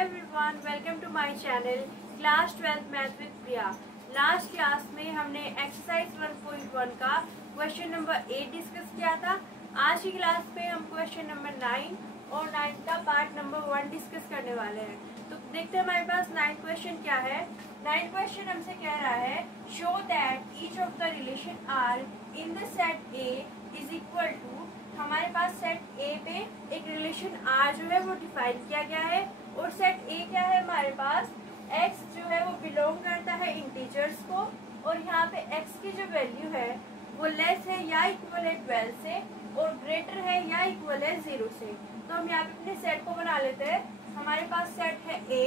Everyone, welcome to my channel class 12 math with Priya. Last class में हमने exercise 1.1 का question number 8 discuss किया था। आज की क्लास में हम क्वेश्चन नंबर 9 और 9 का पार्ट नंबर 1 डिस्कस करने वाले हैं। तो देखते हैं हमारे पास 9 क्वेश्चन क्या है। 9 क्वेश्चन हमसे कह रहा है show that each of the relation are in the set A is equal to. हमारे पास सेट ए पे एक रिलेशन आर जो है वो डिफाइन किया गया है और सेट ए क्या है हमारे पास x जो है वो बिलोंग करता है इंटीजर्स को और यहाँ पे x की जो वैल्यू है वो लेस है या इक्वल है 12 से और ग्रेटर है या इक्वल है 0 से। तो हम यहाँ पे अपने सेट को बना लेते हैं। हमारे पास सेट है a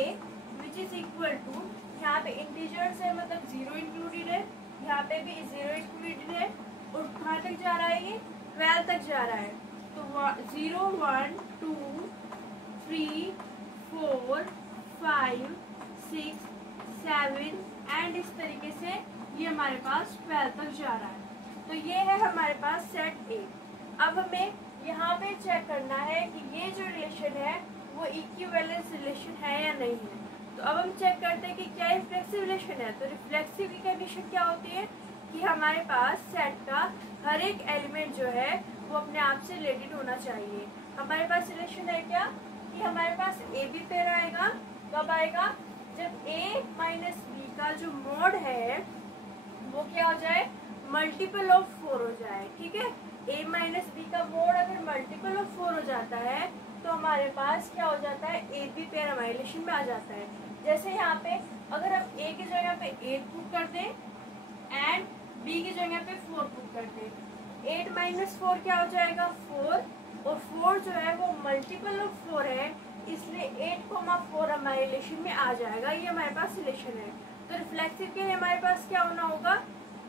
which is equal to, यहाँ पे इंटीजर्स है मतलब 0 इंक्लूडेड है, यहाँ पे भी 0 इंक्लूडेड है और कहाँ तक जा रहा है ये 12 तक जा रहा है। तो 0 1 2 3 4 5 6 7 एंड इस तरीके से ये हमारे पास 12 तक जा रहा है। तो ये है हमारे पास सेट ए। अब हमें यहाँ पे चेक करना है कि ये जो रिलेशन है वो इक्विवेलेंस रिलेशन है या नहीं है। तो अब हम चेक करते हैं कि क्या रिफ्लेक्सिव रिलेशन है। तो रिफ्लेक्सिव की कंडीशन क्या होती है कि हमारे पास सेट का हर एक एलिमेंट जो है वो अपने आप से रिलेटेड होना चाहिए। हमारे पास रिलेशन है क्या कि हमारे पास ए बी पेयर आएगा। कब आएगा? जब a माइनस बी का जो मोड है वो क्या हो जाए मल्टीपल ऑफ 4 हो जाए। ठीक है, a माइनस बी का मोड अगर मल्टीपल ऑफ 4 हो जाता है तो हमारे पास क्या हो जाता है ए बी पेयर हमारे रिलेशन में आ जाता है। जैसे यहाँ पे अगर हम a की जगह पे 8 पुट कर दें एंड b की जगह पे 4 पुट कर दें, 8 माइनस 4 क्या हो जाएगा 4 और 4 जो है वो मल्टीपल ऑफ 4 है इसलिए 8,4 हमारे रिलेशन में आ जाएगा। ये हमारे पास रिलेशन है। तो रिफ्लेक्सिव के लिए हमारे पास क्या होना होगा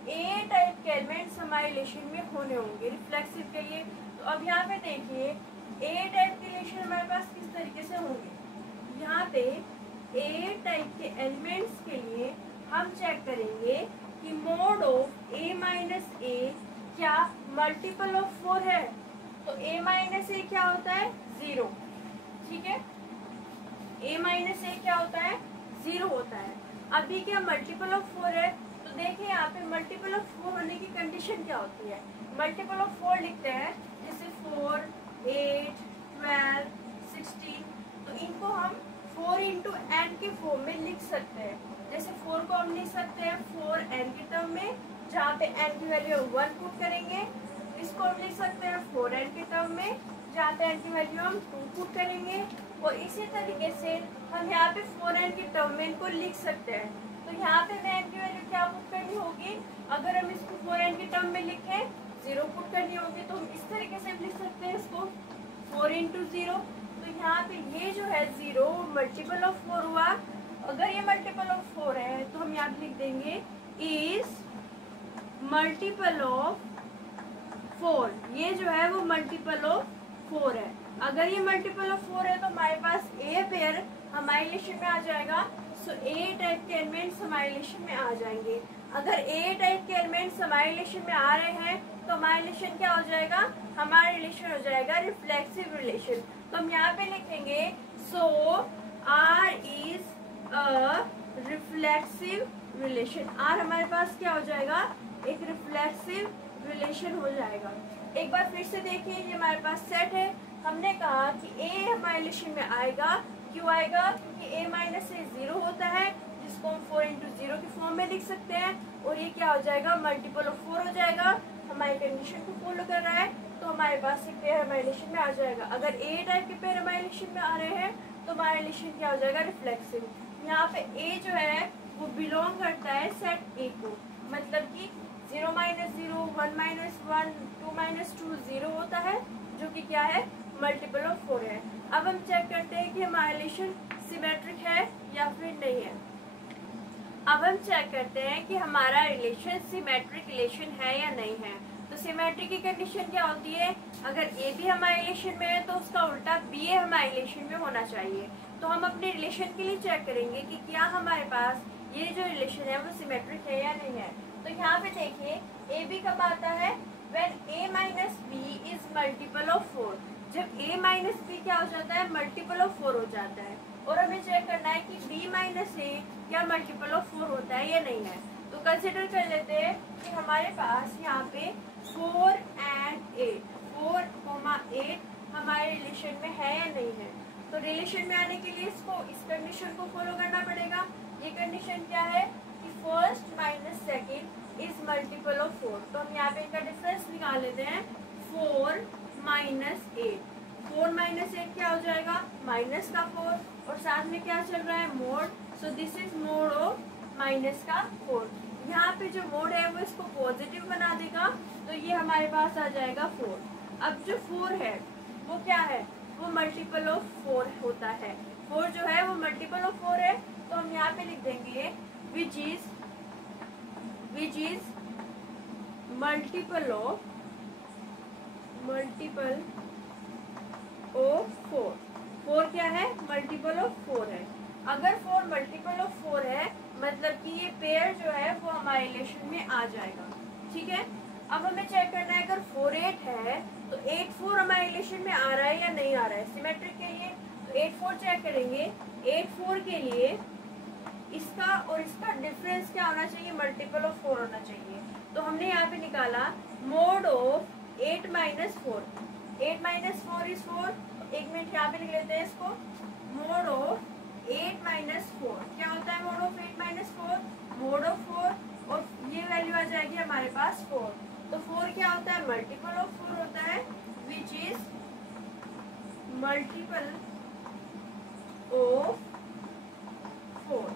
ए टाइप के एलिमेंट्स हमारे रिलेशन में होने होंगे रिफ्लेक्सिव के लिए। तो अब यहाँ पे देखिए ए टाइप के रिलेशन हमारे पास किस तरीके से होंगे। यहाँ पे ए टाइप के एलिमेंट्स के लिए हम चेक करेंगे कि मोड ऑफ ए माइनस ए क्या मल्टीपल ऑफ 4 है। तो a माइनस ए क्या होता है 0। ठीक है, a माइनस ए क्या होता है 0 होता है। अभी क्या मल्टीपल ऑफ 4 है तो देखिए यहाँ पे मल्टीपल ऑफ 4 होने की कंडीशन क्या होती है। मल्टीपल ऑफ 4 लिखते हैं जैसे 4 8 12 16। तो इनको हम 4 इंटू एन के फॉर्म में लिख सकते हैं। जैसे 4 को हम लिख सकते हैं 4 एन के टर्म में जहाँ पे एन की वैल्यू 1 पुट करेंगे। इसको हम लिख सकते हैं 4n के टर्म में जहाँ पे n की वैल्यू हम 2 पुट करेंगे और इसी तरीके से हम यहाँ पे 4n के टर्म में इनको लिख सकते हैं। तो यहाँ पे हमें n की वैल्यू क्या पुट करनी होगी, अगर हम इसको 4n के टर्म में लिखें 0 पुट करनी होगी। तो हम इस तरीके से लिख सकते हैं इसको 4 इंटू 0। तो यहाँ पे ये जो है 0 मल्टीपल ऑफ 4 हुआ। अगर ये मल्टीपल ऑफ 4 है तो हम यहाँ पे लिख देंगे इज मल्टीपल ऑफ 4। ये जो है वो मल्टीपल ऑफ 4 है। अगर ये मल्टीपल ऑफ 4 है तो हमारे पास ए पेयर हमारे रिलेशन में आ जाएगा। सो ए टाइप के एलिमेंट्स हमारे रिलेशन में आ जाएंगे। अगर ए टाइप के एलिमेंट्स हमारे रिलेशन में आ रहे हैं तो हमारा रिलेशन क्या हो जाएगा, हमारा रिलेशन हो जाएगा रिफ्लेक्सिव रिलेशन। तो हम यहाँ पे लिखेंगे so R is a reflexive relation. R हमारे पास क्या हो जाएगा एक रिफ्लेक्सिव रिलेशन हो जाएगा। एक बार फिर से देखिए ये हमारे पास सेट है। हमने कहा कि a हमारे रिलेशन में आएगा। क्यों आएगा? क्योंकि a माइनस ए 0 होता है जिसको हम 4 इंटू 0 के फॉर्म में लिख सकते हैं और ये क्या हो जाएगा मल्टीपल ऑफ 4 हो जाएगा। हमारी कंडीशन को फॉलो कर रहा है तो हमारे पास एक पेयर हमारे रिलेशन में आ जाएगा। अगर a टाइप के पेयर हमारे रिलेशन में आ रहे हैं तो हमारा रिलेशन क्या हो जाएगा रिफ्लेक्सिव। यहाँ पे a जो है वो बिलोंग करता है सेट a को, मतलब कि 0 माइनस 0 1 माइनस 1 2 माइनस 2 0 होता है जो कि क्या है मल्टीपल ऑफ 4 है। अब हम चेक करते हैं कि हमारा रिलेशन सिमेट्रिक है या फिर नहीं है। अब हम चेक करते हैं कि हमारा रिलेशन सिमेट्रिक रिलेशन है या नहीं है। तो सिमेट्रिक की कंडीशन क्या होती है, अगर ए भी हमारे रिलेशन में है तो उसका उल्टा बी ए हमारे रिलेशन में होना चाहिए। तो हम अपने रिलेशन के लिए चेक करेंगे कि क्या हमारे पास ये जो रिलेशन है वो सिमेट्रिक है या नहीं है। तो यहाँ पे देखिए ए बी कब आता है when a minus b is multiple of 4। जब a माइनस बी क्या हो जाता है मल्टीपल ऑफ 4 हो जाता है। और हमें चेक कि b माइनस ए क्या मल्टीपल ऑफ 4 होता है या नहीं है। तो कंसिडर कर लेते हैं कि हमारे पास यहाँ पे 4 एंड 8, 4, 8 हमारे रिलेशन में है या नहीं है। तो रिलेशन में आने के लिए इसको इस कंडीशन को फॉलो करना पड़ेगा। ये कंडीशन क्या है कि first minus second is multiple of 4। तो हम यहाँ पे इनका डिफरेंस निकाल लेते हैं। 4 माइनस 8, 4 माइनस 8 क्या हो जाएगा, माइनस का 4 और साथ में क्या चल रहा है, mode. So this is mod of minus का 4। यहाँ पे जो मोड है वो इसको पॉजिटिव बना देगा, तो ये हमारे पास आ जाएगा 4। अब जो 4 है वो क्या है, वो मल्टीपल ऑफ 4 होता है। 4 जो है वो मल्टीपल ऑफ 4 है। तो हम यहाँ पे लिख देंगे विच इज मल्टीपल ऑफ 4। 4 क्या है, मल्टीपल ऑफ 4 है। अगर 4 मल्टीपल ऑफ 4 है मतलब कि ये पेयर जो है वो हमारे रिलेशन में आ जाएगा। ठीक है, अब हमें चेक करना है अगर 4 8 है तो 8 4 हमारे रिलेशन में आ रहा है या नहीं आ रहा है। सिमेट्रिक के लिए तो 8 4 चेक करेंगे। 8 4 के लिए इसका और इसका डिफरेंस क्या होना चाहिए, मल्टीपल ऑफ 4 होना चाहिए। तो हमने यहाँ पे निकाला mode of 8 minus 4। 8 minus 4 is 4। एक मिनट यहाँ पे लिख लेते हैं इसको। मोड ऑफ 8 माइनस 4 क्या होता है, mode of 8 minus 4, mode of 4 और ये वैल्यू आ जाएगी हमारे पास 4। तो 4 क्या होता है, मल्टीपल ऑफ 4 होता है, विच इज मल्टीपल ऑफ 4।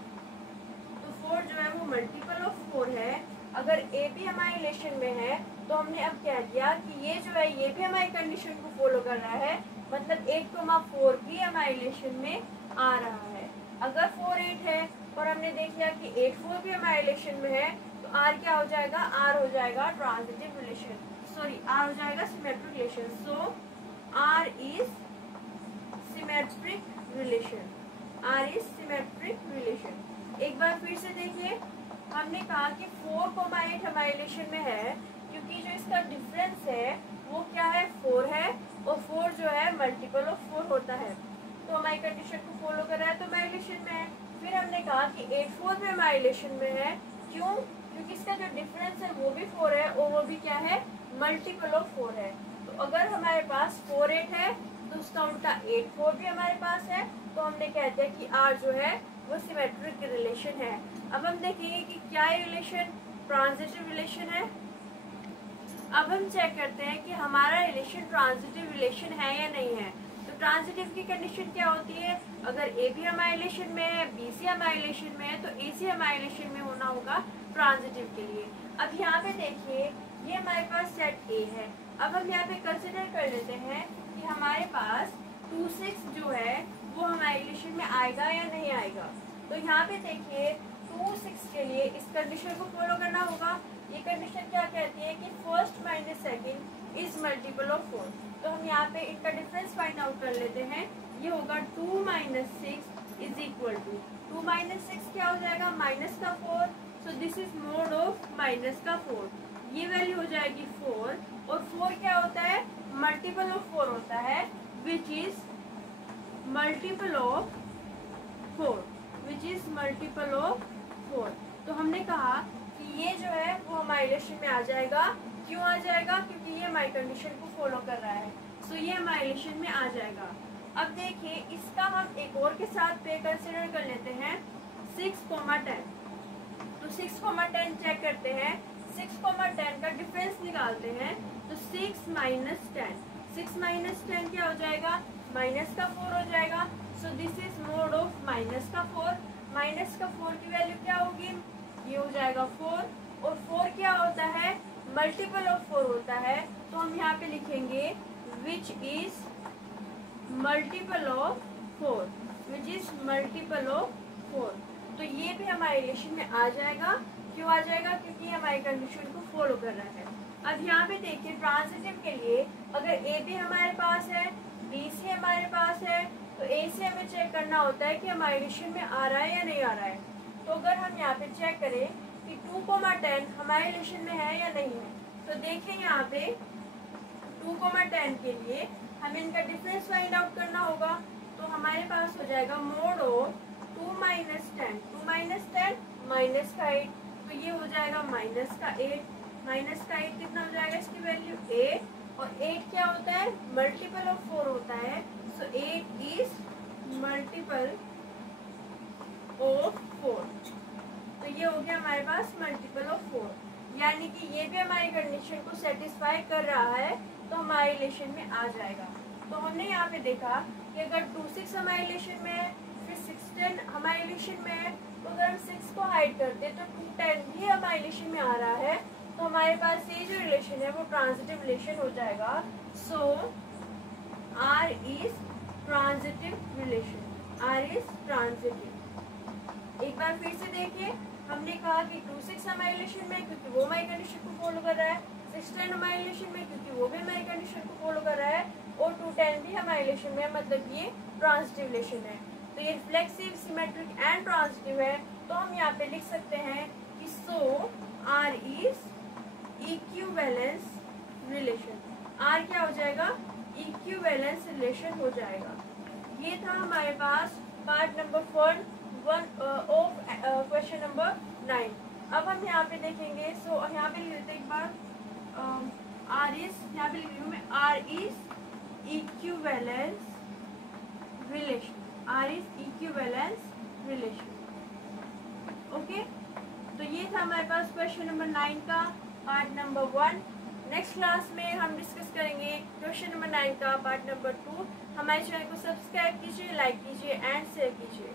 तो 4 जो है वो मल्टीपल ऑफ 4 है। अगर ए भी हमारे रिलेशन में है तो हमने अब क्या किया कि ये जो है ये भी हमारी कंडीशन को फॉलो कर रहा है, मतलब 8,4 भी हमारे रिलेशन में आ रहा है। अगर 4 8 है और हमने देख लिया कि 8 4 भी हमारे रिलेशन में है तो आर क्या हो जाएगा, आर हो जाएगा ट्रांजिटिव रिलेशन, सॉरी आर हो जाएगा symmetric relation. So R is symmetric relation, R is symmetric relation. एक बार फिर से देखिए, हमने कहा कि 4, 8 हमारे रिलेशन में है क्योंकि जो इसका डिफरेंस है वो क्या है, 4 है और 4 जो है मल्टीपल ऑफ 4 होता है। तो हमारी कंडीशन को फॉलो कर रहा है तो हमारे रिलेशन में है। फिर हमने कहा कि 8 4 भी हमारे रिलेशन में है, क्यों, क्योंकि इसका जो डिफरेंस है वो भी 4 है और वो भी क्या है, मल्टीपल ऑफ 4 है। तो अगर हमारे पास 4 8 है तो उसका उल्टा 8 4 भी हमारे पास है, तो हमने कहते हैं कि आर जो है वो सिमेट्रिक रिलेशन है। अब हम देखेंगे कि क्या ये रिलेशन ट्रांजिटिव रिलेशन है। अब हम चेक करते हैं कि हमारा रिलेशन ट्रांजिटिव रिलेशन है या नहीं है। तो ट्रांजिटिव की कंडीशन क्या होती है, अगर ए भी हमारे रिलेशन में है, बी सी हमारे रिलेशन में है, तो ए सी हमारे रिलेशन में होना होगा ट्रांजिटिव के लिए। अब यहाँ पे देखिए ये हमारे पास सेट ए है। अब हम यहाँ पे कंसिडर कर लेते हैं कि हमारे पास 2 6 जो है वो हमारे रिलेशन में आएगा या नहीं आएगा। तो यहाँ पे देखिए 2 6 के लिए इस कंडीशन को फॉलो करना होगा। ये कंडीशन क्या कहती है कि first minus second is multiple of 4। तो हम यहाँ पे इनका डिफरेंस फाइंड आउट कर लेते हैं। ये होगा 2 minus 6 is equal to 2 minus 6 क्या हो जाएगा, माइनस का 4। So this is mod of minus का 4। ये वैल्यू हो जाएगी 4 और 4 क्या होता है, मल्टीपल ऑफ 4 होता है, which is multiple of 4, which is multiple of 4। तो हमने कहा कि ये जो है वो हमारे रिलेशन में आ जाएगा। क्यों आ जाएगा, क्योंकि ये हमारी कंडीशन को फॉलो कर रहा है। सो ये हमारे रिलेशन में आ जाएगा। अब देखिए इसका हम एक और के साथ पे कंसिडर कर लेते हैं 6, 10। तो 6, 10 चेक करते हैं। 6, 10 का डिफरेंस निकालते हैं। तो 6 माइनस 10, 6 माइनस 10 क्या हो जाएगा, माइनस का 4 हो जाएगा। सो this is mod of minus का 4। माइनस का 4 की वैल्यू क्या होगी, ये हो जाएगा 4 और 4 क्या होता है, मल्टीपल ऑफ 4 होता है। तो हम यहाँ पे लिखेंगे which is multiple of 4, which is multiple of 4। तो ये भी हमारे रिलेशन में आ जाएगा। क्यों आ जाएगा, क्योंकि हमारी कंडीशन को फॉलो कर रहा है। अब यहाँ पे देखिए ट्रांजिटिव के लिए अगर ए भी हमारे पास है, बी सी हमारे पास है, तो ए से हमें चेक करना होता है कि हमारे रिलेशन में आ रहा है या नहीं आ रहा है। तो अगर हम यहाँ पे चेक करें कि 2, 10 हमारे रिलेशन में है या नहीं है, तो देखिए यहाँ पे 2, 10 के लिए हमें इनका डिफरेंस फाइंड आउट करना होगा। तो हमारे पास हो जाएगा मोड ऑफ 2 माइनस का 8, तो ये हो जाएगा माइनस का 8। माइनस का 8 कितना हो जाएगा, इसकी वैल्यू 8, और 8 क्या होता है, मल्टीपल ऑफ 4 होता है। सो 8 इज मल्टीपल ऑफ 4। तो ये हो गया हमारे पास मल्टीपल ऑफ 4, यानी कि ये भी हमारी कंडीशन को सेटिस्फाई कर रहा है, तो हमारे रिलेशन में आ जाएगा। तो हमने यहाँ पे देखा कि अगर 2 6 हमारे रिलेशन में है, फिर 6 10 हमारे रिलेशन में है, तो अगर हम 6 को हाइड करते तो 2 10 भी हमारे रिलेशन में आ रहा है, तो हमारे पास ये जो रिलेशन है वो ट्रांजिटिव रिलेशन हो जाएगा। So R is transitive relation, R is transitive. एक बार फिर से देखिए, हमने कहा कि 2 6 हमारे रिलेशन में क्योंकि वो हमारी कंडीशन को फॉलो कर रहा है, 6 10 हमारे रिलेशन में क्योंकि वो भी हमारी कंडीशन को फॉलो कर रहा है, और 2 10 भी हमारे रिलेशन में, मतलब ये ट्रांजिटिव रिलेशन है। तो ये रिफ्लेक्सिव, सिमेट्रिक एंड ट्रांजिटिव है। तो हम यहाँ पे लिख सकते हैं कि so R is equivalence relation. R क्या हो जाएगा, इक्विवेलेंस रिलेशन हो जाएगा। ये था हमारे पास part number 1 of question number 9। अब हम यहाँ पे देखेंगे, सो यहाँ पे लिख देते एक बार, आर इज, यहाँ पे लिख रही हूँ मैं, R is equivalence relation, R is equivalence relation. Okay, तो ये था हमारे पास क्वेश्चन नंबर 9 का पार्ट नंबर 1। नेक्स्ट क्लास में हम डिस्कस करेंगे क्वेश्चन नंबर 9 का पार्ट नंबर 2। हमारे चैनल को सब्सक्राइब कीजिए, लाइक कीजिए एंड शेयर कीजिए।